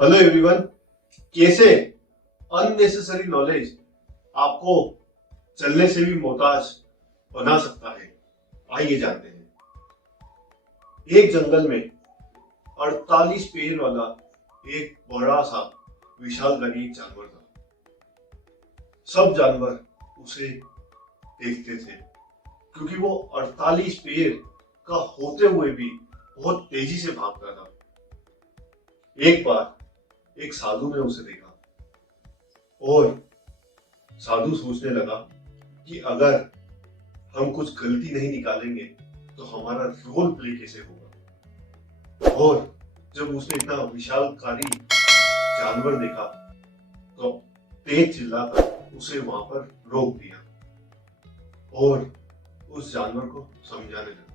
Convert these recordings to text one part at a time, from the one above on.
Hello everyone. कैसे unnecessary knowledge आपको चलने से भी मोहताज बना सकता है, आइए जानते हैं। एक जंगल में 48 पैर वाला एक बड़ा सा विशालकाय जानवर था। सब जानवर उसे देखते थे क्योंकि वो 48 पैर का होते हुए भी बहुत तेजी से भागता था। एक बार एक साधु ने उसे देखा और साधु सोचने लगा कि अगर हम कुछ गलती नहीं निकालेंगे तो हमारा रोल प्ले कैसे होगा। और जब उसने इतना विशालकारी जानवर देखा तो तेज चिल्लाकर उसे वहां पर रोक दिया और उस जानवर को समझाने लगा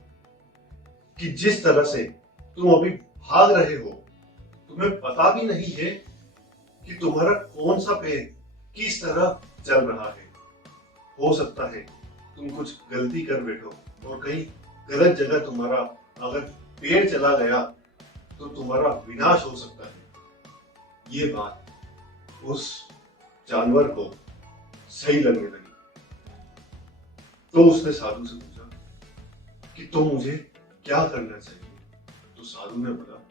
कि जिस तरह से तुम अभी भाग रहे हो, तुम्हें पता भी नहीं है कि तुम्हारा कौन सा पैर किस तरह चल रहा है। हो सकता है तुम कुछ गलती कर बैठो और कहीं गलत जगह तुम्हारा अगर पैर चला गया तो तुम्हारा विनाश हो सकता है। ये बात उस जानवर को सही लगने लगी तो उसने साधु से पूछा कि तुम मुझे क्या करना चाहिए। तो साधु ने बोला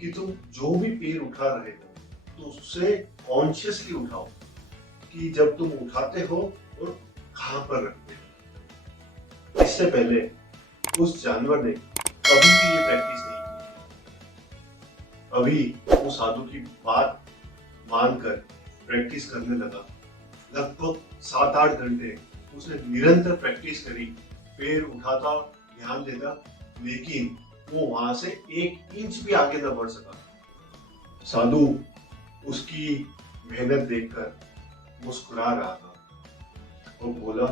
कि तुम जो भी पैर उठा रहे हो तो उससे कॉन्शियसली उठाओ कि जब तुम उठाते हो और कहां पर रखते हो। इससे पहले उस जानवर ने कभी भी ये प्रैक्टिस नहीं की। अभी वो साधु की बात मानकर प्रैक्टिस करने लगा। लगभग 7-8 घंटे उसने निरंतर प्रैक्टिस करी, पैर उठाता, ध्यान देता, लेकिन वो वहां से 1 इंच भी आगे न बढ़ सका। साधु उसकी मेहनत देखकर मुस्कुरा रहा था और बोला,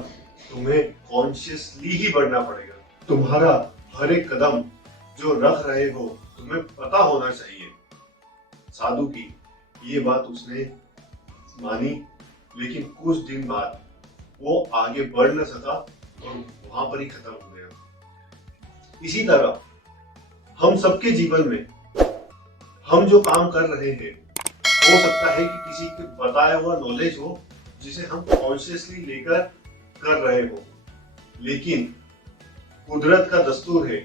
तुम्हें कॉन्शियसली ही बढ़ना पड़ेगा। तुम्हारा हर एक कदम जो रख रहे हो तुम्हें पता होना चाहिए। साधु की ये बात उसने मानी, लेकिन कुछ दिन बाद वो आगे बढ़ न सका और वहां पर ही खत्म हो गया। इसी तरह हम सबके जीवन में हम जो काम कर रहे हैं, हो सकता है कि किसी के बताया हुआ नॉलेज हो जिसे हम कॉन्शियसली लेकर कर रहे हो, लेकिन कुदरत का दस्तूर है,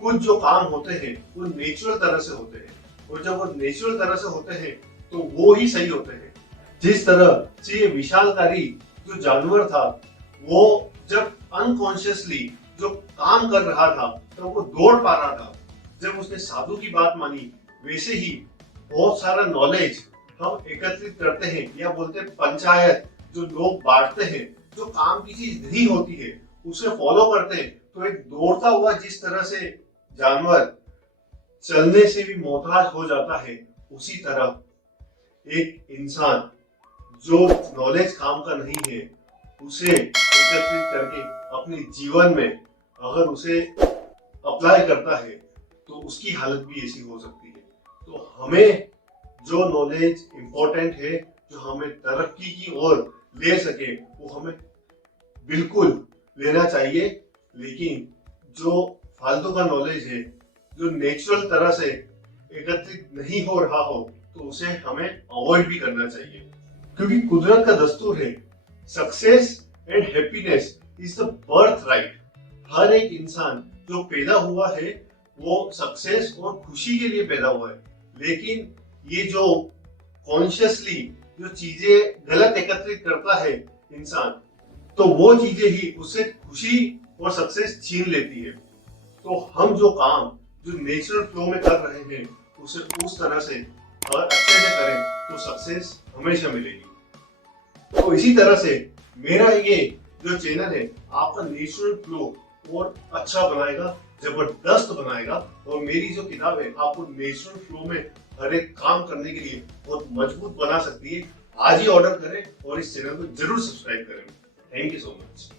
कुछ जो काम होते हैं वो नेचुरल तरह से होते हैं और जब वो नेचुरल तरह से होते हैं तो वो ही सही होते हैं। जिस तरह से ये विशालकारी जो जानवर था, वो जब अनकॉन्शियसली जो काम कर रहा था तो वो दौड़ पा रहा था। जब उसने साधु की बात मानी, वैसे ही बहुत सारा नॉलेज हम एकत्रित करते हैं या बोलते हैं पंचायत, जो लोग बांटते हैं, जो काम की चीज नहीं होती है उसे फॉलो करते हैं, तो एक दौड़ता हुआ जिस तरह से जानवर चलने से भी मोहताज हो जाता है, उसी तरह एक इंसान जो नॉलेज काम का नहीं है उसे एकत्रित करके अपने जीवन में अगर उसे अप्लाई करता है तो उसकी हालत भी ऐसी हो सकती है। तो हमें जो नॉलेज इंपॉर्टेंट है, जो हमें तरक्की की ओर ले सके, वो हमें बिल्कुल लेना चाहिए। लेकिन जो फालतू का नॉलेज है, जो नेचुरल तरह से एकत्रित नहीं हो रहा हो, तो उसे हमें अवॉइड भी करना चाहिए। क्योंकि कुदरत का दस्तूर है, success and happiness is the birthright. हर एक इंसान जो पैदा हुआ है वो सक्सेस और खुशी के लिए पैदा हुआ है, लेकिन ये जो कॉन्शियसली जो चीजें गलत एकत्रित करता है इंसान, तो वो चीजें ही उससे खुशी और सक्सेस छीन लेती है। तो हम जो काम जो नेचुरल फ्लो में कर रहे हैं उसे उस तरह से अगर अच्छे से करें तो सक्सेस हमेशा मिलेगी। तो इसी तरह से मेरा ये जो चैनल है आपका नेचुरल फ्लो और अच्छा बनाएगा, जबरदस्त बनाएगा, और मेरी जो किताब है आपको नेचुरल फ्लो में हर एक काम करने के लिए बहुत मजबूत बना सकती है। आज ही ऑर्डर करें और इस चैनल को जरूर सब्सक्राइब करें। Thank you so much.